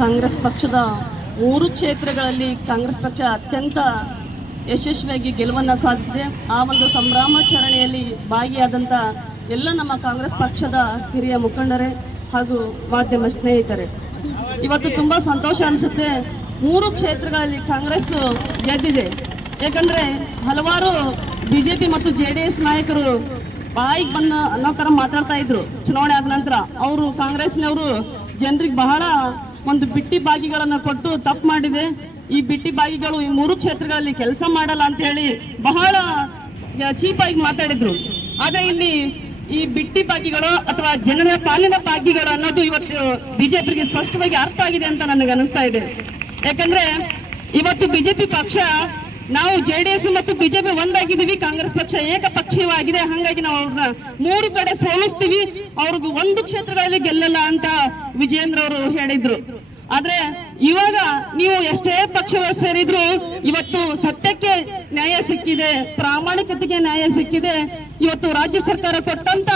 ಕಾಂಗ್ರೆಸ್ ಪಕ್ಷದ ಮೂರು ಕ್ಷೇತ್ರಗಳಲ್ಲಿ ಕಾಂಗ್ರೆಸ್ ಪಕ್ಷ ಅತ್ಯಂತ ಯಶಸ್ವಿಯಾಗಿ ಗೆಲುವನ್ನು ಸಾಧಿಸಿದೆ. ಆ ಒಂದು ಸಂಭ್ರಮಾಚರಣೆಯಲ್ಲಿ ಭಾಗಿಯಾದಂಥ ಎಲ್ಲ ನಮ್ಮ ಕಾಂಗ್ರೆಸ್ ಪಕ್ಷದ ಹಿರಿಯ ಮುಖಂಡರೇ ಹಾಗೂ ಮಾಧ್ಯಮ ಸ್ನೇಹಿತರೆ, ಇವತ್ತು ತುಂಬ ಸಂತೋಷ ಅನಿಸುತ್ತೆ. ಮೂರು ಕ್ಷೇತ್ರಗಳಲ್ಲಿ ಕಾಂಗ್ರೆಸ್ ಗೆದ್ದಿದೆ. ಯಾಕಂದರೆ ಹಲವಾರು ಬಿಜೆಪಿ ಮತ್ತು ಜೆ ಡಿ ಎಸ್ ನಾಯಕರು ಬಾಯಿಗೆ ಬಂದ ಅನ್ನೋ ಥರ ಮಾತಾಡ್ತಾ ಇದ್ರು. ಚುನಾವಣೆ ಆದ ನಂತರ ಅವರು ಕಾಂಗ್ರೆಸ್ನವರು ಜನರಿಗೆ ಬಹಳ ಒಂದು ಬಿಟ್ಟಿ ಬಾಗಿಗಳನ್ನು ಕೊಟ್ಟು ತಪ್ಪು ಮಾಡಿದೆ. ಈ ಬಿಟ್ಟಿ ಬಾಗಿಗಳು ಈ ಮೂರು ಕ್ಷೇತ್ರಗಳಲ್ಲಿ ಕೆಲಸ ಮಾಡಲ್ಲ ಅಂತ ಹೇಳಿ ಬಹಳ ಚೀಪಾಗಿ ಮಾತಾಡಿದ್ರು. ಆದ್ರೆ ಇಲ್ಲಿ ಈ ಬಿಟ್ಟಿ ಬಾಗಿಗಳು ಅಥವಾ ಜನರ ಪಾಲಿನ ಬಾಗಿಗಳು ಅನ್ನೋದು ಇವತ್ತು ಬಿಜೆಪಿಗೆ ಸ್ಪಷ್ಟವಾಗಿ ಅರ್ಥ ಆಗಿದೆ ಅಂತ ನನಗೆ ಅನಿಸ್ತಾ ಇದೆ. ಯಾಕಂದ್ರೆ ಇವತ್ತು ಬಿಜೆಪಿ ಪಕ್ಷ ನಾವು ಜೆಡಿಎಸ್ ಮತ್ತು ಬಿಜೆಪಿ ಒಂದಾಗಿದ್ದೀವಿ, ಕಾಂಗ್ರೆಸ್ ಪಕ್ಷ ಏಕಪಕ್ಷೀಯವಾಗಿದೆ, ಹಂಗಾಗಿ ನಾವು ಅವ್ರನ್ನ ಮೂರು ಕಡೆ ಸೋಲಿಸ್ತೀವಿ, ಅವ್ರಿಗೂ ಒಂದು ಕ್ಷೇತ್ರಗಳಲ್ಲಿ ಗೆಲ್ಲಲ್ಲ ಅಂತ ವಿಜೇಂದ್ರ ಅವರು ಹೇಳಿದ್ರು. ಆದ್ರೆ ಇವಾಗ ನೀವು ಎಷ್ಟೇ ಪಕ್ಷ ಸೇರಿದ್ರು ಇವತ್ತು ಸತ್ಯಕ್ಕೆ ನ್ಯಾಯ ಸಿಕ್ಕಿದೆ, ಪ್ರಾಮಾಣಿಕತೆಗೆ ನ್ಯಾಯ ಸಿಕ್ಕಿದೆ, ಇವತ್ತು ರಾಜ್ಯ ಸರ್ಕಾರ ಕೊಟ್ಟಂತ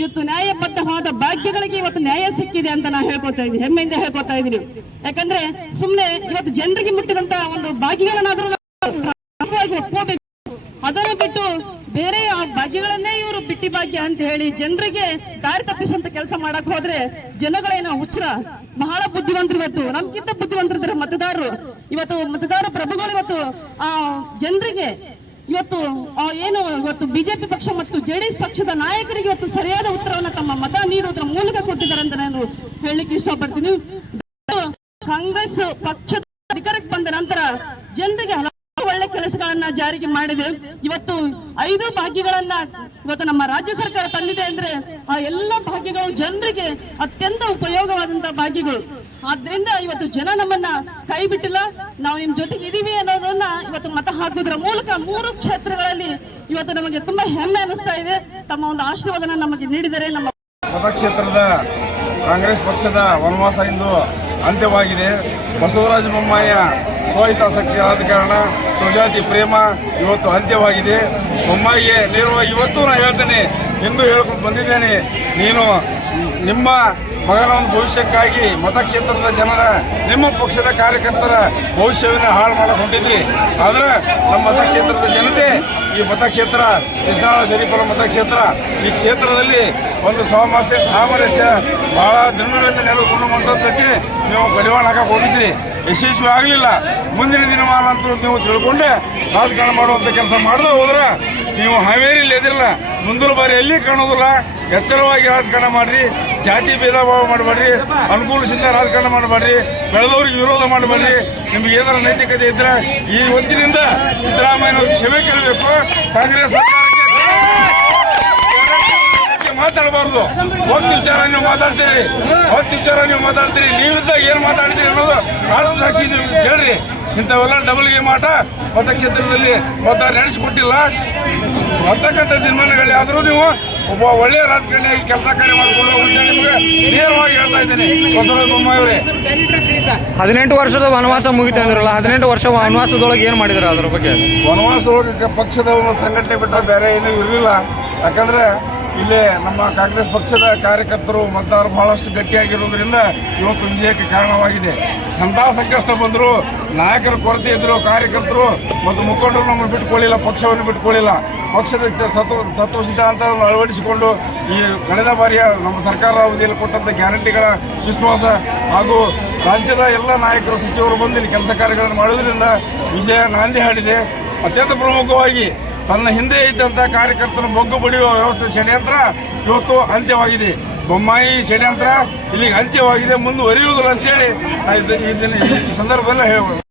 ಇವತ್ತು ನ್ಯಾಯಬದ್ಧವಾದ ಭಾಗ್ಯಗಳಿಗೆ ಇವತ್ತು ನ್ಯಾಯ ಸಿಕ್ಕಿದೆ ಅಂತ ನಾ ಹೇಳ್ಕೊತಾ ಇದ್ದೀನಿ, ಹೆಮ್ಮೆಯಿಂದ ಹೇಳ್ಕೊತಾ ಇದ್ದೀನಿ. ಯಾಕಂದ್ರೆ ಸುಮ್ನೆ ಇವತ್ತು ಜನರಿಗೆ ಮುಟ್ಟಿದಂತ ಒಂದು ಭಾಗ್ಯಗಳನ್ನಾದ್ರೂ ಅದನ್ನು ಬಿಟ್ಟು ಬೇರೆ ಆ ಭಾಗ್ಯಗಳನ್ನೇ ಇವರು ಬಿಟ್ಟಿ ಭಾಗ್ಯ ಅಂತ ಹೇಳಿ ಜನರಿಗೆ ದಾರಿ ತಪ್ಪಿಸುವಂತ ಕೆಲಸ ಮಾಡಕ್ ಹೋದ್ರೆ ಜನಗಳೇನ ಹುಚ್ಚರ? ಬಹಳ ಬುದ್ಧಿವಂತರು ಇವತ್ತು. ನಮ್ಗಿಂತ ಬುದ್ಧಿವಂತರಿದ್ದಾರೆ ಮತದಾರರು. ಇವತ್ತು ಮತದಾರ ಪ್ರಭುಗಳು ಇವತ್ತು ಆ ಜನರಿಗೆ ಇವತ್ತು ಏನು ಇವತ್ತು ಬಿಜೆಪಿ ಪಕ್ಷ ಮತ್ತು ಜೆಡಿಎಸ್ ಪಕ್ಷದ ನಾಯಕರಿಗೆ ಇವತ್ತು ಸರಿಯಾದ ಉತ್ತರವನ್ನ ತಮ್ಮ ಮತ ನೀಡುವುದರ ಮೂಲಕ ಕೊಟ್ಟಿದ್ದಾರೆ ಅಂತ ನಾನು ಹೇಳಲಿಕ್ಕೆ ಇಷ್ಟಪಡ್ತೀನಿ. ಕಾಂಗ್ರೆಸ್ ಪಕ್ಷದ ಅಧಿಕಾರಕ್ಕೆ ಬಂದ ನಂತರ ಜನರಿಗೆ ಕೆಲಸಗಳನ್ನ ಜಾರಿಗೆ ಮಾಡಿದೆ. ಇವತ್ತು ಐದು ಭಾಗ್ಯಗಳನ್ನ ಇವತ್ತು ನಮ್ಮ ರಾಜ್ಯ ಸರ್ಕಾರ ತಂದಿದೆ ಅಂದ್ರೆ ಆ ಎಲ್ಲ ಭಾಗ್ಯಗಳು ಜನರಿಗೆ ಅತ್ಯಂತ ಉಪಯೋಗವಾದಂತಹ ಭಾಗ್ಯಗಳು. ಆದ್ರಿಂದ ಇವತ್ತು ಜನ ನಮ್ಮನ್ನ ಕೈ ಬಿಟ್ಟಿಲ್ಲ. ನಾವು ನಿಮ್ ಜೊತೆಗೆ ಇದೀವಿ ಅನ್ನೋದನ್ನ ಇವತ್ತು ಮತ ಹಾಕುವುದರ ಮೂಲಕ ಮೂರು ಕ್ಷೇತ್ರಗಳಲ್ಲಿ ಇವತ್ತು ನಮಗೆ ತುಂಬಾ ಹೆಮ್ಮೆ ಅನಿಸ್ತಾ ಇದೆ. ತಮ್ಮ ಒಂದು ಆಶೀರ್ವಾದನ ನಮಗೆ ನೀಡಿದರೆ ನಮ್ಮ ಮತಕ್ಷೇತ್ರದ ಕಾಂಗ್ರೆಸ್ ಪಕ್ಷದ ವನವಾಸ ಇಂದು ಅಂತ್ಯವಾಗಿದೆ. ಬಸವರಾಜ ಬೊಮ್ಮಾಯಿಯ ಸ್ವಹಿತಾಸಕ್ತಿ ರಾಜಕಾರಣ, ಸ್ವಜಾತಿ ಪ್ರೇಮ ಇವತ್ತು ಅಂತ್ಯವಾಗಿದೆ. ಬೊಮ್ಮಾಯಿಗೆ ನೇರವಾಗಿ ಇವತ್ತು ನಾನು ಹೇಳ್ತೇನೆ ಎಂದು ಹೇಳ್ಕೊಂಡು ಬಂದಿದ್ದೇನೆ. ನೀನು ನಿಮ್ಮ ಮಗನ ಒಂದು ಭವಿಷ್ಯಕ್ಕಾಗಿ ಮತಕ್ಷೇತ್ರದ ಜನರ, ನಿಮ್ಮ ಪಕ್ಷದ ಕಾರ್ಯಕರ್ತರ ಭವಿಷ್ಯವನ್ನು ಹಾಳು ಮಾಡಕ್ಕೆ ಆದ್ರೆ ನಮ್ಮ ಮತಕ್ಷೇತ್ರದ ಜನತೆ ಈ ಮತಕ್ಷೇತ್ರ, ಕೃಷ್ಣಾಳ ಶರೀಫರ ಮತಕ್ಷೇತ್ರ, ಈ ಕ್ಷೇತ್ರದಲ್ಲಿ ಒಂದು ಸಾಮರಸ್ಯ ಸಾಮರಸ್ಯ ಬಹಳ ದಿನಗಳಿಂದ ನೆಲೆಗೊಂಡು ಬಂದದ್ದಕ್ಕೆ ನೀವು ಕಡಿವಾಣ ಹಾಕಕ್ಕೆ ಹೋಗಿದ್ರಿ. ಯಶಸ್ವಿ ಆಗಲಿಲ್ಲ. ಮುಂದಿನ ದಿನಮಾನ ಅಂತ ನೀವು ತಿಳ್ಕೊಂಡೆ ರಾಜಕಾರಣ ಮಾಡುವಂಥ ಕೆಲಸ ಮಾಡದೆ ಹೋದ್ರೆ ನೀವು ಹಾವೇರಿಯಲ್ಲಿ ಎದಿರಲ್ಲ. ಮುಂದಿನ ಬಾರಿ ಎಲ್ಲಿ ಕಾಣೋದಿಲ್ಲ. ಎಚ್ಚರವಾಗಿ ರಾಜಕಾರಣ ಮಾಡ್ರಿ. ಜಾತಿ ಭೇದ ಭಾವ ಮಾಡಬೇಡ್ರಿ, ಅನುಕೂಲದಿಂದ ರಾಜಕಾರಣ ಮಾಡಬೇಡ್ರಿ, ಬೆಳೆದವ್ರಿಗೆ ವಿರೋಧ ಮಾಡಬೇಡ್ರಿ, ನಿಮ್ಗೆ ಏನಾರ ನೈತಿಕತೆ ಇದ್ರೆ ಈ ಹೊತ್ತಿನಿಂದ ಸಿದ್ದರಾಮಯ್ಯನವ್ರಿಗೆ ಕ್ಷಮೆ ಕೇಳಬೇಕು. ಕಾಂಗ್ರೆಸ್ ಮಾತಾಡಬಾರ್ದು. ಒಂದು ವಿಚಾರ ನೀವು ಮಾತಾಡ್ತೀರಿ ಒಂದು ವಿಚಾರ ನೀವು ಮಾತಾಡ್ತೀರಿ ನೀವಿದ್ದ ಏನು ಮಾತಾಡ್ತೀರಿ ಅನ್ನೋದು ಸಾಕ್ಷಿ ನೀವು ಹೇಳ್ರಿ ಇಂಥವೆಲ್ಲ ಡಬಲ್ ಗೇಮ್ ಆಟ ಮತಕ್ಷೇತ್ರದಲ್ಲಿ ಮತ ನಡೆಸಿಕೊಟ್ಟಿಲ್ಲ. ಮತಕ್ಕಂಥ ತೀರ್ಮಾನಗಳು ಆದರೂ ನೀವು ಒಬ್ಬ ಒಳ್ಳೆಯ ರಾಜಕಾರಣಿಯಾಗಿ ಕೆಲಸ ಕಾರ್ಯ ಮಾಡಿಕೊಂಡು ಅಂತ ನಿಮಗೆ ನೇರವಾಗಿ ಹೇಳ್ತಾ ಇದ್ದೇನೆ. ಬಸವರಾಜ ಬೊಮ್ಮಾಯಿಯವರೇ ಹದಿನೆಂಟು ವರ್ಷದ ವನವಾಸ ಮುಗಿತು ಅಂದ್ರಲ್ಲ ಹದಿನೆಂಟು ವರ್ಷ ವನವಾಸದೊಳಗೆ ಏನು ಮಾಡಿದ್ರು ಅದ್ರ ಬಗ್ಗೆ? ವನವಾಸದೊಳಗೆ ಪಕ್ಷದ ಒಂದು ಸಂಘಟನೆ ಬಿಟ್ಟರೆ ಬೇರೆ ಏನೂ ಇರಲಿಲ್ಲ. ಯಾಕಂದ್ರೆ ಇಲ್ಲಿ ನಮ್ಮ ಕಾಂಗ್ರೆಸ್ ಪಕ್ಷದ ಕಾರ್ಯಕರ್ತರು ಮತದಾರರು ಬಹಳಷ್ಟು ಗಟ್ಟಿಯಾಗಿರುವುದರಿಂದ ಇವತ್ತು ವಿಜಯಕ್ಕೆ ಕಾರಣವಾಗಿದೆ. ಎಂಥ ಸಂಕಷ್ಟ ಬಂದರು ನಾಯಕರ ಕೊರತೆ ಇದ್ದರು ಕಾರ್ಯಕರ್ತರು ಮತ್ತು ಮುಖಂಡರು ನಮ್ಮನ್ನು ಬಿಟ್ಕೊಳ್ಳಿಲ್ಲ ಪಕ್ಷವನ್ನು ಬಿಟ್ಕೊಳ್ಳಿಲ್ಲ ಪಕ್ಷದ ತತ್ವ ತತ್ವ ಸಿದ್ಧಾಂತವನ್ನು ಅಳವಡಿಸಿಕೊಂಡು ಈ ಕಳೆದ ಬಾರಿಯ ನಮ್ಮ ಸರ್ಕಾರ ಅವಧಿಯಲ್ಲಿ ಕೊಟ್ಟಂಥ ಗ್ಯಾರಂಟಿಗಳ ವಿಶ್ವಾಸ ಹಾಗೂ ರಾಜ್ಯದ ಎಲ್ಲ ನಾಯಕರು, ಸಚಿವರು ಬಂದು ಇಲ್ಲಿ ಕೆಲಸ ಕಾರ್ಯಗಳನ್ನು ಮಾಡೋದ್ರಿಂದ ವಿಜಯ ನಾಂದಿ ಹಾಡಿದೆ. ಅತ್ಯಂತ ಪ್ರಮುಖವಾಗಿ ತನ್ನ ಹಿಂದೆ ಇದ್ದಂಥ ಕಾರ್ಯಕರ್ತರು ಬೊಗ್ಗು ಬಡಿಯುವ ವ್ಯವಸ್ಥೆ ಷಡ್ಯಂತ್ರ ಇವತ್ತು ಅಂತ್ಯವಾಗಿದೆ. ಬೊಮ್ಮಾಯಿ ಷಡ್ಯಂತ್ರ ಇಲ್ಲಿಗೆ ಅಂತ್ಯವಾಗಿದೆ, ಮುಂದುವರಿಯುವುದಿಲ್ಲ ಅಂತೇಳಿ ಈ ಸಂದರ್ಭದಲ್ಲಿ ಹೇಳ್ಬೋದು